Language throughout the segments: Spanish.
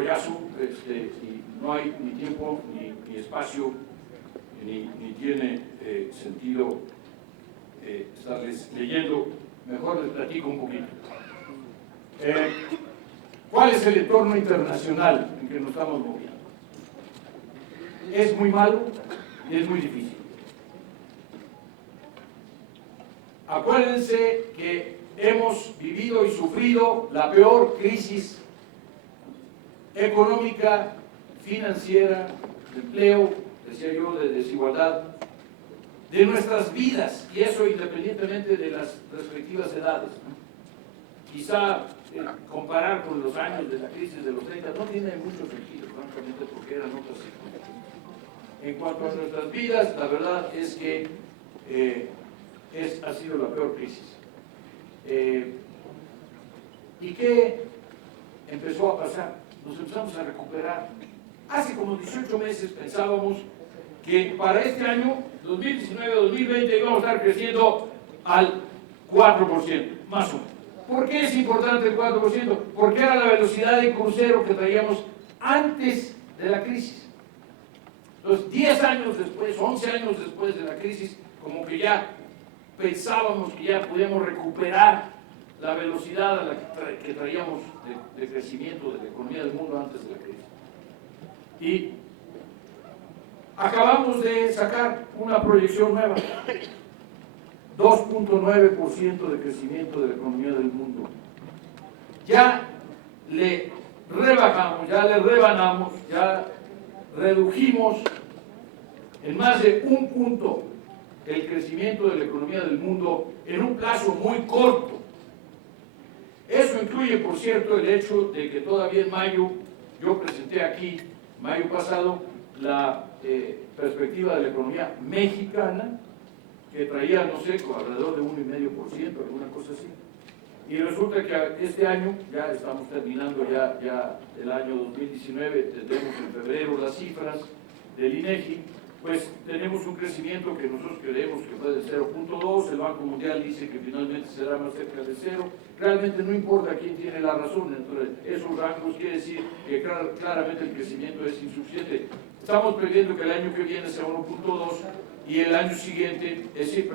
rollazo, y no hay ni tiempo, ni espacio, ni tiene sentido estarles leyendo. Mejor les platico un poquito. ¿Cuál es el entorno internacional en que nos estamos moviendo? Es muy malo y es muy difícil. Acuérdense que hemos vivido y sufrido la peor crisis económica, financiera, de empleo, decía yo, de desigualdad, de nuestras vidas, y eso independientemente de las respectivas edades, ¿no? Quizá comparar con los años de la crisis de los 30 no tiene mucho sentido, francamente, porque eran otras circunstancias. En cuanto a nuestras vidas, la verdad es que ha sido la peor crisis. ¿Y qué empezó a pasar? Nos empezamos a recuperar. Hace como 18 meses pensábamos que para este año, 2019-2020, íbamos a estar creciendo al 4%, más o menos. ¿Por qué es importante el 4%? Porque era la velocidad de crucero que traíamos antes de la crisis. Entonces, 10 años después, 11 años después de la crisis, como que ya pensábamos que ya podíamos recuperar la velocidad a la que traíamos de crecimiento de la economía del mundo antes de la crisis. Y acabamos de sacar una proyección nueva, 2.9% de crecimiento de la economía del mundo. Ya le rebajamos, ya le rebanamos, ya redujimos en más de un punto el crecimiento de la economía del mundo en un plazo muy corto. Eso incluye, por cierto, el hecho de que todavía en mayo, yo presenté aquí, mayo pasado, la perspectiva de la economía mexicana, que traía, no sé, alrededor de 1,5%, alguna cosa así. Y resulta que este año, ya estamos terminando ya el año 2019, tendremos en febrero las cifras del INEGI, pues tenemos un crecimiento que nosotros creemos que fue de 0.2, el Banco Mundial dice que finalmente será más cerca de 0. Realmente no importa quién tiene la razón entre esos rangos, quiere decir que claramente el crecimiento es insuficiente. Estamos previendo que el año que viene sea 1.2 y el año siguiente, este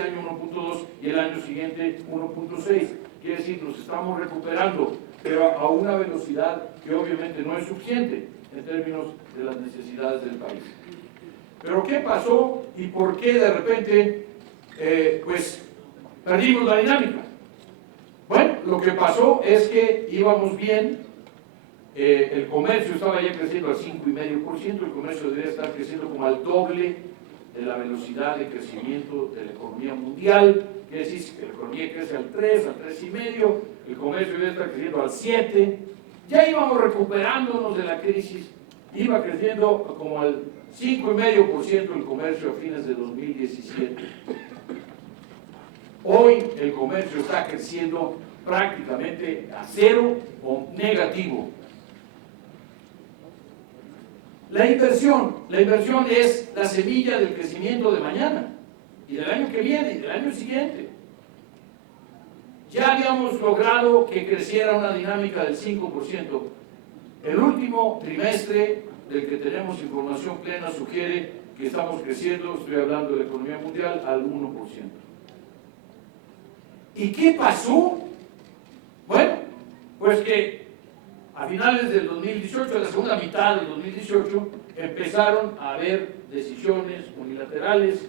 año 1.2 y el año siguiente 1.6. Quiere decir, nos estamos recuperando, pero a una velocidad que obviamente no es suficiente en términos de las necesidades del país. Pero ¿qué pasó y por qué de repente pues perdimos la dinámica? Bueno, lo que pasó es que íbamos bien, el comercio estaba ya creciendo al 5,5%, el comercio debería estar creciendo como al doble de la velocidad de crecimiento de la economía mundial, quiere decir que la economía crece al 3, al 3,5, el comercio debería estar creciendo al 7, ya íbamos recuperándonos de la crisis, iba creciendo como al 5,5% el comercio a fines de 2017. Hoy el comercio está creciendo prácticamente a cero o negativo. La inversión es la semilla del crecimiento de mañana y del año que viene y del año siguiente. Ya habíamos logrado que creciera una dinámica del 5%. El último trimestre del que tenemos información plena sugiere que estamos creciendo, estoy hablando de la economía mundial, al 1%. ¿Y qué pasó? Bueno, pues que a finales del 2018, la segunda mitad del 2018, empezaron a haber decisiones unilaterales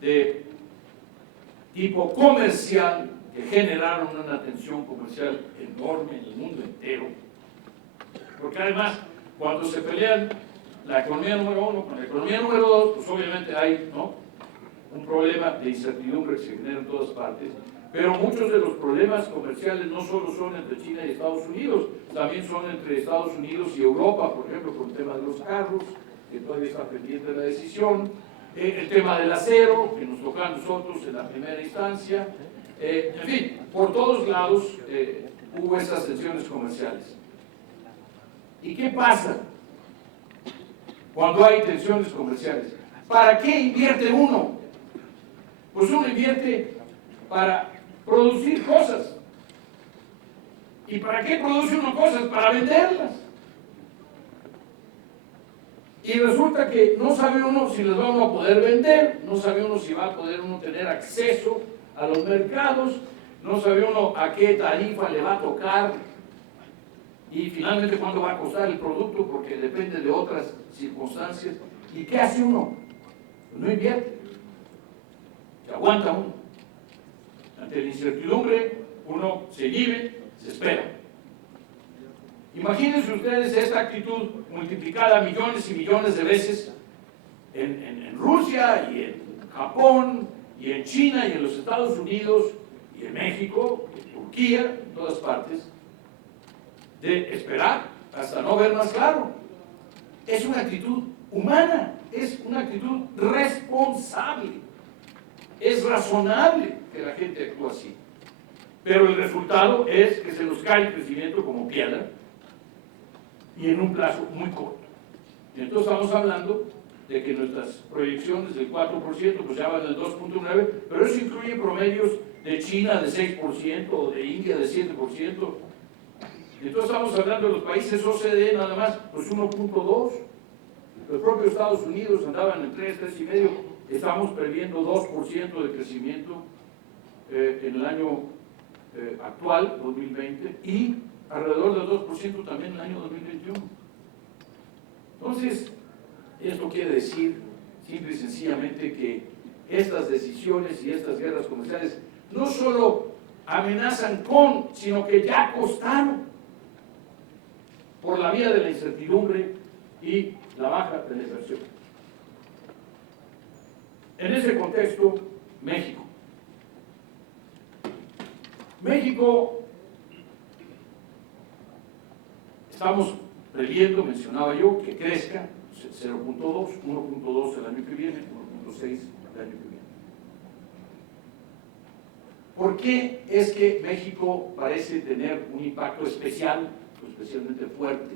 de tipo comercial que generaron una tensión comercial enorme en el mundo entero. Porque además, cuando se pelean la economía número 1 con la economía número 2, pues obviamente hay, ¿no?, un problema de incertidumbre que se genera en todas partes. Pero muchos de los problemas comerciales no solo son entre China y Estados Unidos, también son entre Estados Unidos y Europa, por ejemplo, con el tema de los carros, que todavía está pendiente la decisión, el tema del acero, que nos toca a nosotros en la primera instancia, en fin, por todos lados hubo esas tensiones comerciales. ¿Y qué pasa cuando hay tensiones comerciales? ¿Para qué invierte uno? Pues uno invierte para producir cosas. ¿Y para qué produce uno cosas? Para venderlas. Y resulta que no sabe uno si les va uno a poder vender, no sabe uno si va a poder uno tener acceso a los mercados, no sabe uno a qué tarifa le va a tocar y finalmente cuánto va a costar el producto, porque depende de otras circunstancias. ¿Y qué hace uno? Pues no invierte, se aguanta uno. Ante la incertidumbre uno se vive, se espera. Imagínense ustedes esta actitud multiplicada millones y millones de veces en Rusia y en Japón y en China y en los Estados Unidos y en México, y en Turquía, en todas partes, de esperar hasta no ver más claro. Es una actitud humana, es una actitud responsable, es razonable que la gente actúe así. Pero el resultado es que se nos cae el crecimiento como piedra y en un plazo muy corto. Y entonces estamos hablando de que nuestras proyecciones del 4% pues ya van del 2.9%, pero eso incluye promedios de China de 6% o de India de 7%. Y entonces estamos hablando de los países OCDE nada más, pues 1.2%. Los propios Estados Unidos andaban en 3, 3,5%. Estamos previendo 2% de crecimiento en el año actual, 2020, y alrededor del 2% también en el año 2021. Entonces, esto quiere decir, simple y sencillamente, que estas decisiones y estas guerras comerciales no solo amenazan con, sino que ya costaron por la vía de la incertidumbre y la baja de la inversión. En ese contexto, México, estamos previendo, mencionaba yo, que crezca 0.2, 1.2 el año que viene, 1.6 el año que viene. ¿Por qué es que México parece tener un impacto especial, especialmente fuerte,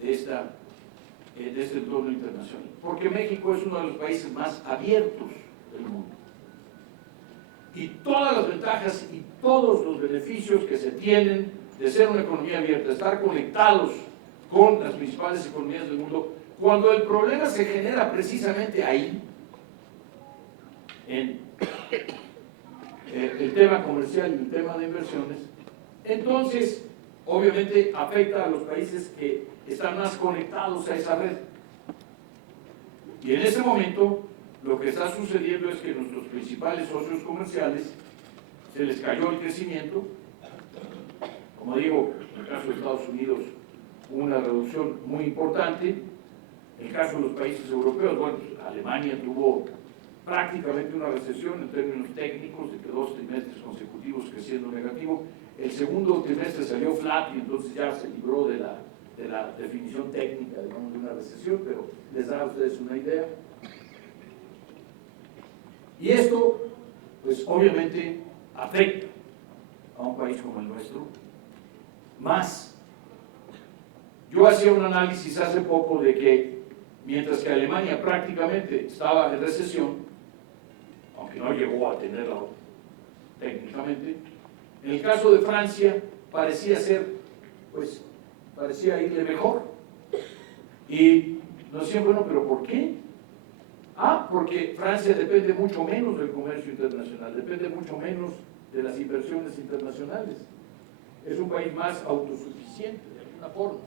de este entorno internacional? Porque México es uno de los países más abiertos del mundo. Y todas las ventajas y todos los beneficios que se tienen de ser una economía abierta, estar conectados con las principales economías del mundo, cuando el problema se genera precisamente ahí, en el tema comercial y el tema de inversiones, entonces obviamente afecta a los países que están más conectados a esa red. Y en ese momento lo que está sucediendo es que nuestros principales socios comerciales se les cayó el crecimiento. Como digo, en el caso de Estados Unidos, una reducción muy importante. En el caso de los países europeos, bueno, Alemania tuvo prácticamente una recesión en términos técnicos, de que 2 trimestres consecutivos creciendo negativo. El segundo trimestre salió flat y entonces ya se libró de la definición técnica, digamos, de una recesión, pero les da a ustedes una idea. Y esto, pues obviamente, afecta a un país como el nuestro más. Yo hacía un análisis hace poco de que mientras que Alemania prácticamente estaba en recesión, aunque no llegó a tenerlo técnicamente, en el caso de Francia parecía irle mejor. Y nos decían, bueno, pero ¿por qué? Porque Francia depende mucho menos del comercio internacional, depende mucho menos de las inversiones internacionales. Es un país más autosuficiente, de alguna forma.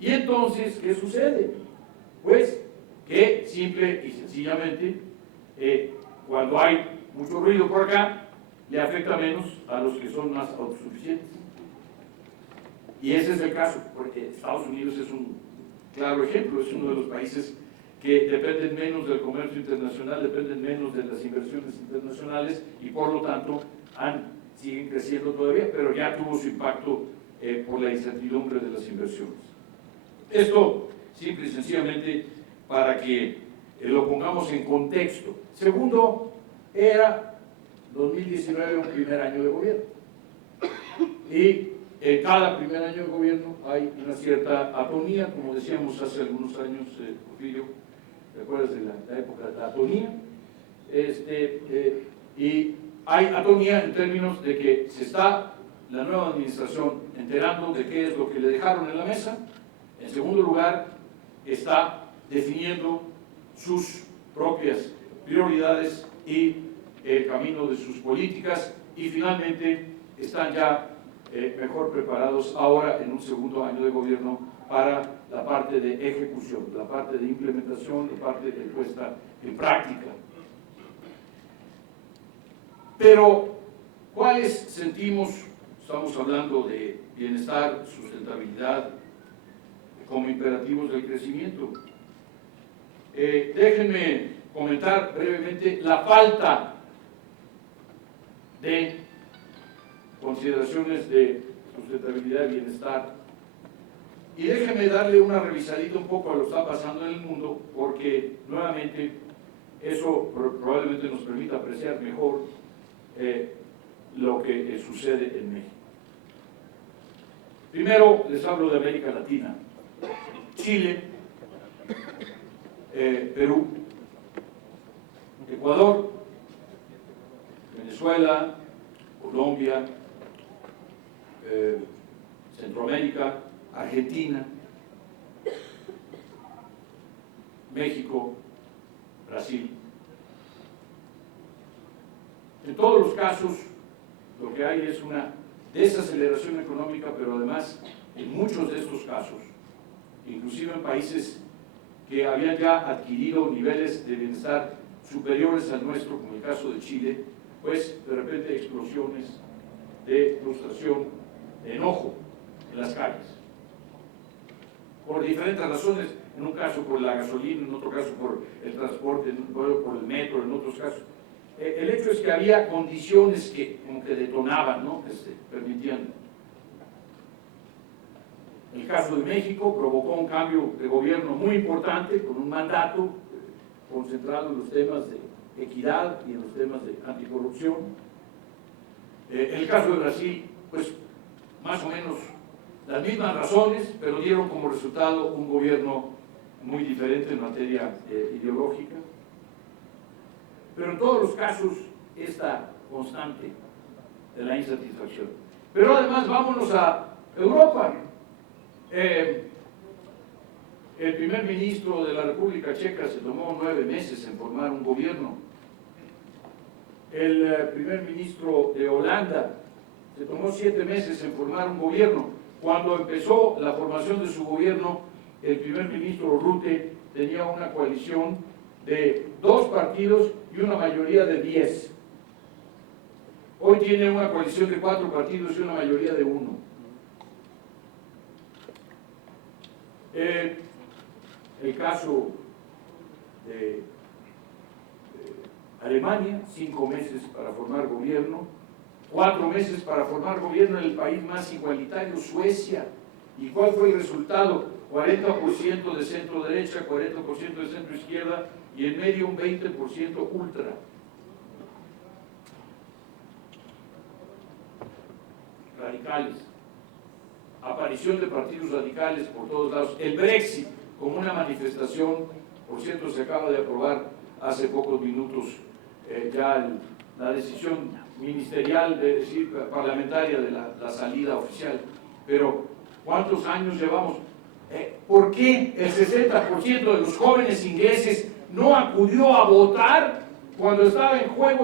Y entonces, ¿qué sucede? Pues que simple y sencillamente, cuando hay mucho ruido por acá, le afecta menos a los que son más autosuficientes. Y ese es el caso, porque Estados Unidos es un claro ejemplo, es uno de los países que dependen menos del comercio internacional, dependen menos de las inversiones internacionales y por lo tanto siguen creciendo todavía, pero ya tuvo su impacto por la incertidumbre de las inversiones. Esto, simple y sencillamente, para que lo pongamos en contexto. Segundo, era 2019 un primer año de gobierno. Y en cada primer año de gobierno hay una cierta atonía, como decíamos hace algunos años, Porfirio, ¿te acuerdas de la época de la atonía? Y hay atonía en términos de que se está la nueva administración enterando de qué es lo que le dejaron en la mesa. En segundo lugar, está definiendo sus propias prioridades y el camino de sus políticas, y finalmente están ya mejor preparados ahora en un segundo año de gobierno para la parte de ejecución, la parte de implementación, la parte de puesta en práctica. Pero, ¿cuáles sentimos? Estamos hablando de bienestar, sustentabilidad, como imperativos del crecimiento. Déjenme comentar brevemente la falta de consideraciones de sustentabilidad y bienestar. Y déjenme darle una revisadita un poco a lo que está pasando en el mundo, porque nuevamente eso probablemente nos permita apreciar mejor lo que sucede en México. Primero les hablo de América Latina: Chile, Perú, Ecuador, Venezuela, Colombia, Centroamérica, Argentina, México, Brasil. En todos los casos, lo que hay es una desaceleración económica, pero además, en muchos de estos casos, inclusive en países que habían ya adquirido niveles de bienestar superiores al nuestro, como el caso de Chile, pues de repente explosiones de frustración, de enojo en las calles, por diferentes razones, en un caso por la gasolina, en otro caso por el transporte, en otro por el metro, en otros casos. El hecho es que había condiciones que como que detonaban, ¿no?, que se permitían. El caso de México provocó un cambio de gobierno muy importante, con un mandato concentrado en los temas de equidad y en los temas de anticorrupción. El caso de Brasil, pues más o menos las mismas razones, pero dieron como resultado un gobierno muy diferente en materia ideológica. Pero en todos los casos, esta constante de la insatisfacción. Pero además, vámonos a Europa. El primer ministro de la República Checa se tomó 9 meses en formar un gobierno. El primer ministro de Holanda se tomó 7 meses en formar un gobierno. Cuando empezó la formación de su gobierno, el primer ministro Rutte tenía una coalición de 2 partidos y una mayoría de 10. Hoy tiene una coalición de 4 partidos y una mayoría de 1. El caso de Alemania, 5 meses para formar gobierno, 4 meses para formar gobierno en el país más igualitario, Suecia. ¿Y cuál fue el resultado? 40% de centro derecha, 40% de centro izquierda y en medio un 20% ultra. Radicales. Aparición de partidos radicales por todos lados. El Brexit como una manifestación, por cierto, se acaba de aprobar hace pocos minutos ya la decisión ministerial, de decir, parlamentaria de la salida oficial. Pero, ¿cuántos años llevamos? ¿Por qué el 60% de los jóvenes ingleses no acudió a votar cuando estaba en juego